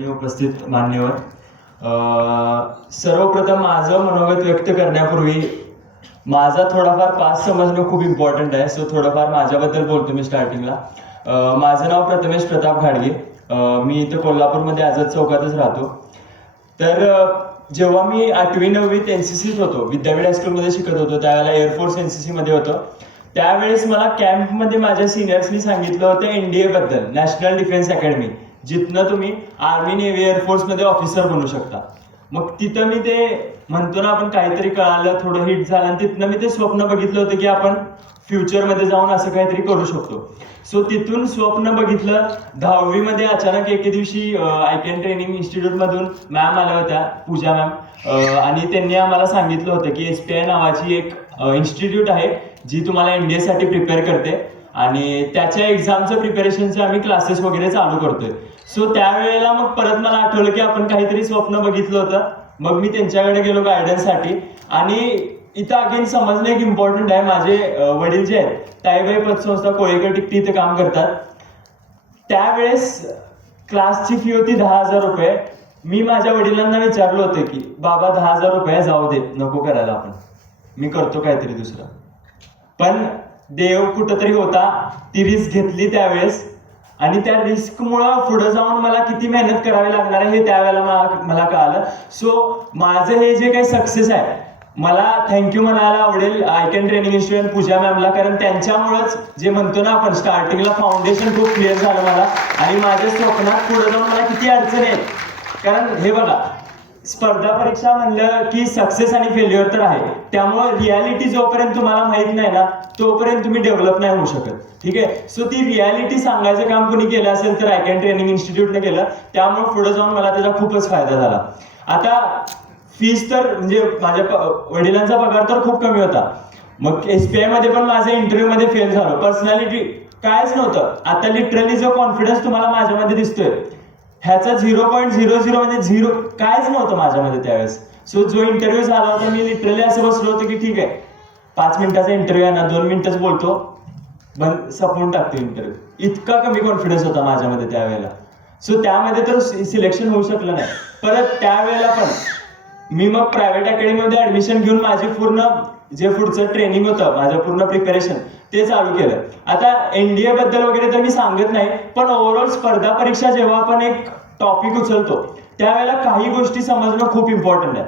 मंचावरती उपस्थित मान्यवर, सर्वप्रथम माझं मनोगत व्यक्त करण्यापूर्वी माझा थोडाफार पास समजणं खूप इम्पॉर्टंट आहे. सो थोडंफार माझ्याबद्दल बोलतो मी स्टार्टिंगला. माझं नाव प्रथमेश प्रताप घाडगे. मी इथं कोल्हापूरमध्ये आझाद चौकातच राहतो. तर जेव्हा मी 8वी-9वीत NCCत होतो, विद्यापीठ हायस्कूलमध्ये शिकत होतो, त्यावेळेला एअरफोर्स NCC मध्ये होतो. त्यावेळेस मला कॅम्पमध्ये माझ्या सिनियर्सनी सांगितलं होतं NDA बद्दल, नॅशनल डिफेन्स अकॅडमी, जिथनं तुम्ही आर्मी, नेव्ही, एअरफोर्समध्ये ऑफिसर बनू शकता. मग तिथं मी ते म्हणतो ना आपण, काहीतरी कळालं, थोडं हिट झालं, आणि तिथनं मी ते स्वप्न बघितलं होतं की आपण फ्युचरमध्ये जाऊन असं काहीतरी करू शकतो. सो तिथून स्वप्न बघितलं. 10वीमध्ये अचानक एके दिवशी आयकॅन ट्रेनिंग इन्स्टिट्यूटमधून मॅम आल्या होत्या, पूजा मॅम, आणि त्यांनी आम्हाला सांगितलं होतं की SPI नावाची एक इन्स्टिट्यूट आहे जी तुम्हाला NDA साठी प्रिपेअर करते, आणि त्याच्या एक्झामचं प्रिपरेशनचे आम्ही क्लासेस वगैरे चालू करतोय. सो त्यावेळेला मग परत मला आठवलं की आपण काहीतरी स्वप्न बघितलं होतं. मग मी त्यांच्याकडे गेलो गायडन्ससाठी. आणि इथं अगेन समजणं एक इम्पॉर्टंट आहे. माझे वडील जे आहेत, ताईबाई पतसंस्था कोळेकर टिकटी इथं काम करतात. त्यावेळेस क्लासची फी होती 10,000 रुपये. मी माझ्या वडिलांना विचारलं होतं की बाबा 10,000 रुपये जाऊ दे, नको करायला, आपण मी करतो काहीतरी दुसरं. पण देव कुठंतरी होता, ती रिस्क घेतली त्यावेळेस, आणि त्या रिस्कमुळं पुढे जाऊन मला किती मेहनत करावी लागणार आहे हे त्यावेळेला मला कळालं. सो माझं हे जे काही सक्सेस आहे, मला थँक्यू म्हणायला आवडेल आयकॅन ट्रेनिंग इन्स्टिट्यूट, पूजा मॅमला, कारण त्यांच्यामुळेच जे म्हणतो ना आपण स्टार्टिंगला फाउंडेशन खूप क्लिअर झालं मला, आणि माझ्या स्वप्नात पुढे जाऊन मला किती अडचण आहे. कारण हे बघा, स्पर्धा परीक्षा म्हणलं की सक्सेस आणि फेल्युअर तर आहे, त्यामुळे रियालिटी जोपर्यंत तुम्हाला माहित नाही ना, तोपर्यंत तुम्ही डेव्हलप नाही होऊ शकत. ठीक आहे. सो ती रियालिटी सांगायचं काम कोणी केलं असेल तर आयकॅन ट्रेनिंग इन्स्टिट्यूटने केलं. त्यामुळे पुढे जाऊन मला त्याचा खूपच फायदा झाला. आता फीस तर म्हणजे माझ्या वडिलांचा पगार तर खूप कमी होता. मग SPI मध्ये पण माझ्या इंटरव्ह्यू मध्ये फेल झालो. पर्सनॅलिटी कायच नव्हतं. आता लिटरली जो कॉन्फिडन्स तुम्हाला माझ्यामध्ये दिसतोय, ह्याचा 0.00 म्हणजे 0 कायच नव्हतं माझ्यामध्ये त्यावेळेस. सो जो इंटरव्ह्यू झाला होता, मी लिटरली असं बसलो होतो की ठीक आहे, 5 मिनिटाचा इंटरव्ह्यू आहे ना, 2 मिनिटच बोलतो, बंद, संपवून टाकतो इंटरव्ह्यू. इतका कमी कॉन्फिडन्स होता माझ्यामध्ये त्यावेळेला. सो त्यामध्ये तर सिलेक्शन होऊ शकलं नाही. परत त्यावेळेला पण मी मग प्रायव्हेट अकॅडमीमध्ये ऍडमिशन घेऊन माझी पूर्ण जे पुढचं ट्रेनिंग होतं, माझं पूर्ण प्रिपरेशन ते चालू केलं. आता NDA बद्दल वगैरे तर मी सांगत नाही, पण ओव्हरऑल स्पर्धा परीक्षा जेव्हा आपण एक टॉपिक उचलतो, त्यावेळेला काही गोष्टी समजणं खूप इम्पॉर्टंट आहे.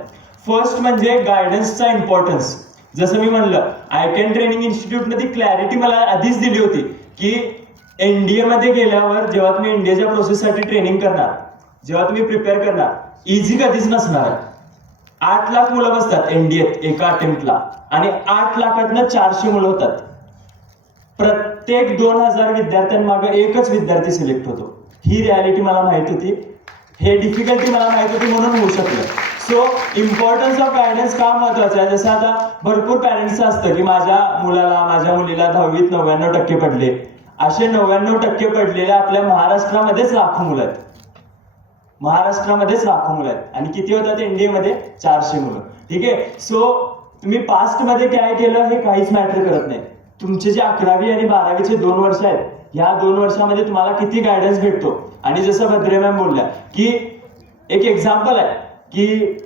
फर्स्ट म्हणजे गायडन्सचा इम्पॉर्टन्स. जसं मी म्हणलं, आयकॅन ट्रेनिंग इन्स्टिट्यूटने ती क्लॅरिटी मला आधीच दिली होती की NDA मध्ये गेल्यावर जेव्हा तुम्ही NDAच्या प्रोसेससाठी ट्रेनिंग करणार, जेव्हा तुम्ही प्रिपेअर करणार, इझी कधीच नसणार आहे. 8 लाख मुलं बसतात NDAत एका अटेम्प्टला, आणि 8 लाखातनं 400 मुलं होतात. प्रत्येक 2,000 विद्यार्थ्यांमागे एकच विद्यार्थी सिलेक्ट होतो. ही रियालिटी मला माहित होती, हे डिफिकल्टी मला माहित होती, म्हणून होऊ शकलं. सो इम्पॉर्टन्स ऑफ गायडन्स का महत्वाचं आहे. जसं आता भरपूर पॅरेंट्सचं असतं की माझ्या मुलाला, माझ्या मुलीला 10वीत 99% पडले. असे 99% पडलेले आपल्या महाराष्ट्रामध्येच लाखो मुलं आहेत. महाराष्ट्रामध्येच लाखो मुलं आहेत, आणि किती होतात NDA मध्ये? 400 मुलं. ठीक आहे. सो तुम्ही पास्ट मध्ये काय केलं हे काहीच मॅटर करत नाही. तुमचे जे 11वी आणि 12वीचे 2 वर्ष आहेत, या 2 वर्षामध्ये तुम्हाला किती गायडन्स भेटतो. आणि जसं भद्रे मॅम बोलल्या की एक एक्झाम्पल आहे की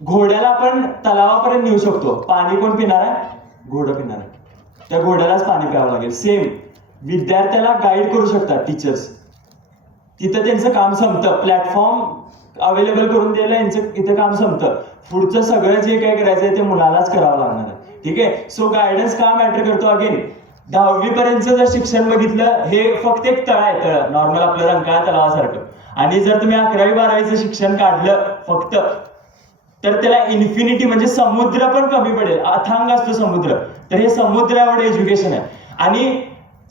घोड्याला आपण तलावापर्यंत नेऊ शकतो, पाणी कोण पिणार आहे? घोडं पिणार आहे. त्या घोड्यालाच पाणी प्यावं लागेल. सेम विद्यार्थ्याला गाईड करू शकतात टीचर्स, तिथं त्यांचं काम संपतं. प्लॅटफॉर्म अवेलेबल करून द्यायला यांचं इथं काम संपतं. पुढचं सगळं जे काय करायचंय ते मुलालाच करावं लागणार आहे. ठीक आहे. सो गायडन्स का मॅटर करतो. अगेन 10वी पर्यंतचं जर शिक्षण बघितलं, हे फक्त एक तळ आहे, तळ नॉर्मल आपलं रंकाळा तलावासारखं. आणि जर तुम्ही 11वी-12वीचं शिक्षण काढलं फक्त, तर त्याला इन्फिनिटी म्हणजे समुद्र पण कमी पडेल. अथांग असतो समुद्र, तर हे समुद्र एवढं एज्युकेशन आहे. आणि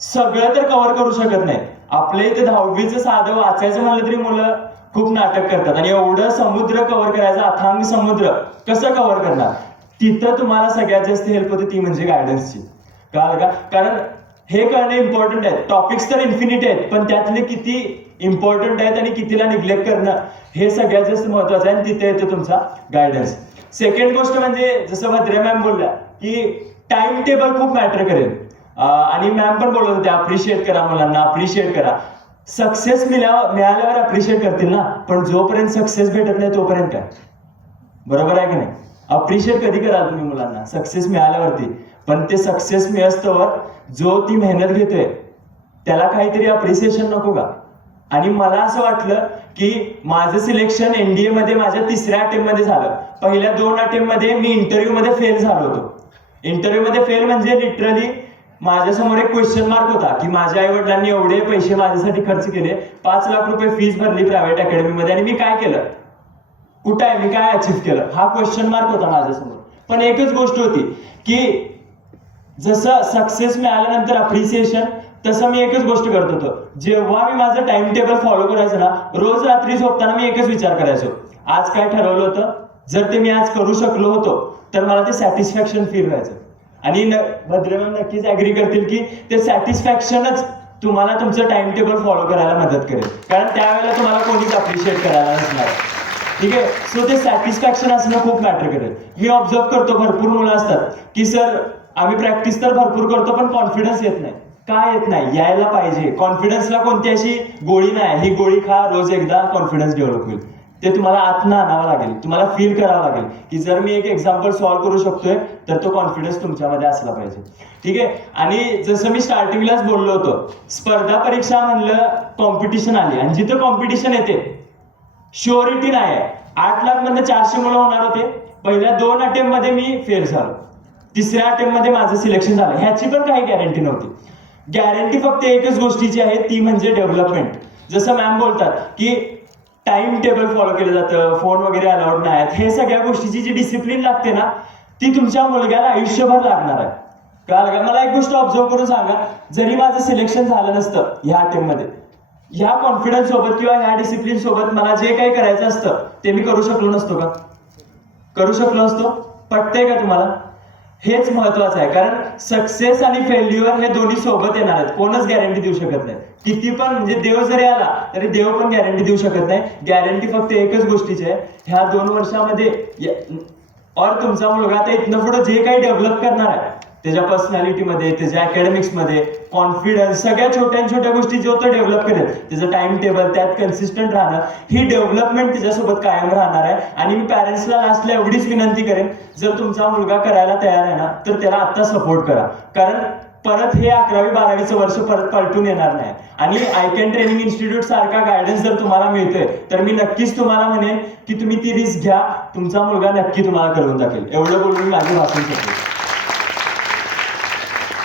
सगळं तर कव्हर करू शकत नाही. आपल्या इथे 10वीचं साधं वाचायचं म्हणलं तरी मुलं खूप नाटक करतात, आणि एवढं समुद्र कव्हर करायचं, अथांग समुद्र कसं कव्हर करणार. तिथं तुम्हाला सगळ्यात जास्त हेल्प होते, ती म्हणजे गायडन्सची. कळलं का? कारण हे कळणं इम्पॉर्टंट आहे. टॉपिक्स तर इन्फिनिट आहेत, पण त्यातले किती इम्पॉर्टंट आहेत आणि कितीला निग्लेक्ट करणं हे सगळ्यात जास्त महत्वाचं आहे, आणि तिथे येतो तुमचा गायडन्स. सेकंड गोष्ट म्हणजे जसं भद्रे मॅम बोलल्या की टाइम टेबल खूप मॅटर करेल. आणि मॅम पण बोलत होते अप्रिशिएट करा मुलांना, अप्रिशिएट करा. सक्सेस मिळाल्यावर अप्रिशिएट करतील ना, पण जोपर्यंत सक्सेस भेटत नाही तोपर्यंत काय, बरोबर आहे की नाही? अप्रिशिएट कधी कराल तुम्ही मुलांना? सक्सेस मिळाल्यावरती. पण ते सक्सेस मिळस्तवर जो ती मेहनत घेतोय त्याला काहीतरी अप्रिसिएशन नको का? आणि मला असं वाटलं की माझं सिलेक्शन एनडीए मध्ये माझ्या 3ऱ्या अटेम्प्ट मध्ये झालं. पहिल्या 2 अटेम्प्ट मध्ये मी इंटरव्ह्यू मध्ये फेल झालो होतो. इंटरव्ह्यू मध्ये फेल म्हणजे लिटरली माझ्यासमोर एक क्वेश्चन मार्क होता की माझ्या आई वडिलांनी एवढे पैसे माझ्यासाठी खर्च केले, 5 लाख रुपये फीस भरली प्रायव्हेट अकॅडमीमध्ये, आणि मी काय केलं, कुठं आहे, मी काय अचीव्ह केलं, हा क्वेश्चन मार्क होता माझ्यासमोर. पण एकच गोष्ट होती की जसं सक्सेस मिळाल्यानंतर अप्रिसिएशन, तसं मी एकच गोष्ट करत होतो. जेव्हा मी माझं टाइम टेबल फॉलो करायचं ना, रोज रात्री झोपताना मी एकच विचार करायचो, आज काय ठरवलं होतं, जर ते मी आज करू शकलो होतो तर मला ते सॅटिस्फॅक्शन फील व्हायचं. आणि भद्रमॅम नक्कीच ऍग्री करतील की ते सॅटिस्फॅक्शनच तुम्हाला तुमचं टाइम टेबल फॉलो करायला मदत करेल, कारण त्यावेळेला तुम्हाला कोणीच अप्रिशिएट करायला नसणार. ठीक आहे, सो ते सॅटिस्फॅक्शन असणं खूप मॅटर करेल. मी ऑब्झर्व करतो भरपूर मुलं असतात की सर आम्ही प्रॅक्टिस तर भरपूर करतो पण कॉन्फिडन्स येत नाही. काय येत नाही? यायला पाहिजे. कॉन्फिडन्सला कोणती अशी गोळी नाही, ही गोळी खा, रोज एकदा कॉन्फिडन्स डेव्हलप होईल. ते तुम्हाला आतनं आणावं लागेल, तुम्हाला फील करावं लागेल की जर मी एक एक्झाम्पल सॉल्व्ह करू शकतोय तर तो कॉन्फिडन्स तुमच्यामध्ये असला पाहिजे. ठीक आहे, आणि जसं मी स्टार्टिंगलाच बोललो होतो, स्पर्धा परीक्षा म्हणलं कॉम्पिटिशन आली, आणि जिथं कॉम्पिटिशन येते श्युरिटी नाही आहे. 8 लाख मध्ये 400 मुलं होणार होते. पहिल्या 2 अटेम्प्ट मध्ये मी फेल झालो, 3ऱ्या अटेम्प्ट मध्ये माझं सिलेक्शन झालं. ह्याची पण काही गॅरंटी नव्हती. गॅरंटी फक्त एकच गोष्टीची आहे, ती म्हणजे डेव्हलपमेंट. जसं मॅम बोलतात की टाइम टेबल फॉलो केलं जातं, फोन वगैरे अलाउड नाही आहेत, हे सगळ्या गोष्टीची जी डिसिप्लिन लागते ना, ती तुमच्या मुलग्याला आयुष्यभर लागणार आहे. कळालं का? मला एक गोष्ट ऑब्झर्व करून सांगा, जरी माझं सिलेक्शन झालं नसतं ह्या अटेम्प्ट मध्ये, ह्या कॉन्फिडन्स सोबत किंवा ह्या डिसिप्लिन सोबत मला जे काही करायचं असतं ते मी करू शकलो नसतो का? करू शकलो असतो. पटतंय का तुम्हाला? हेच महत्वाचं आहे, कारण सक्सेस आणि फेल्युअर हे दोन्ही सोबत येणार आहेत. कोणच गॅरंटी देऊ शकत नाही. किती पण म्हणजे देव जरी आला तरी देव पण गॅरंटी देऊ शकत नाही. गॅरंटी फक्त एकच गोष्टीची आहे, ह्या 2 वर्षामध्ये और तुमचा मुलगा आता इथनं पुढे जे काही डेव्हलप करणार आहे त्याच्या पर्सनॅलिटीमध्ये, त्याच्या अकॅडमिक्समध्ये, कॉन्फिडन्स, सगळ्या छोट्या छोट्या गोष्टी जो तो डेव्हलप करेल, त्याचं टाइम टेबल, त्यात कन्सिस्टंट राहणं, ही डेव्हलपमेंट त्याच्यासोबत कायम राहणार आहे. आणि मी पॅरेंट्सला लास्टला एवढीच विनंती करेन, जर तुमचा मुलगा करायला तयार आहे ना तर त्याला आता सपोर्ट करा, कारण परत हे 11वी-12वीचं वर्ष परत पलटून येणार नाही. आणि आयकॅन ट्रेनिंग इन्स्टिट्यूट सारखा गायडन्स जर तुम्हाला मिळतोय तर मी नक्कीच तुम्हाला म्हणेन की तुम्ही ती रिस्क घ्या, तुमचा मुलगा नक्की तुम्हाला करून दाखवेल. एवढं बोलून मी माझी भाषण करतो.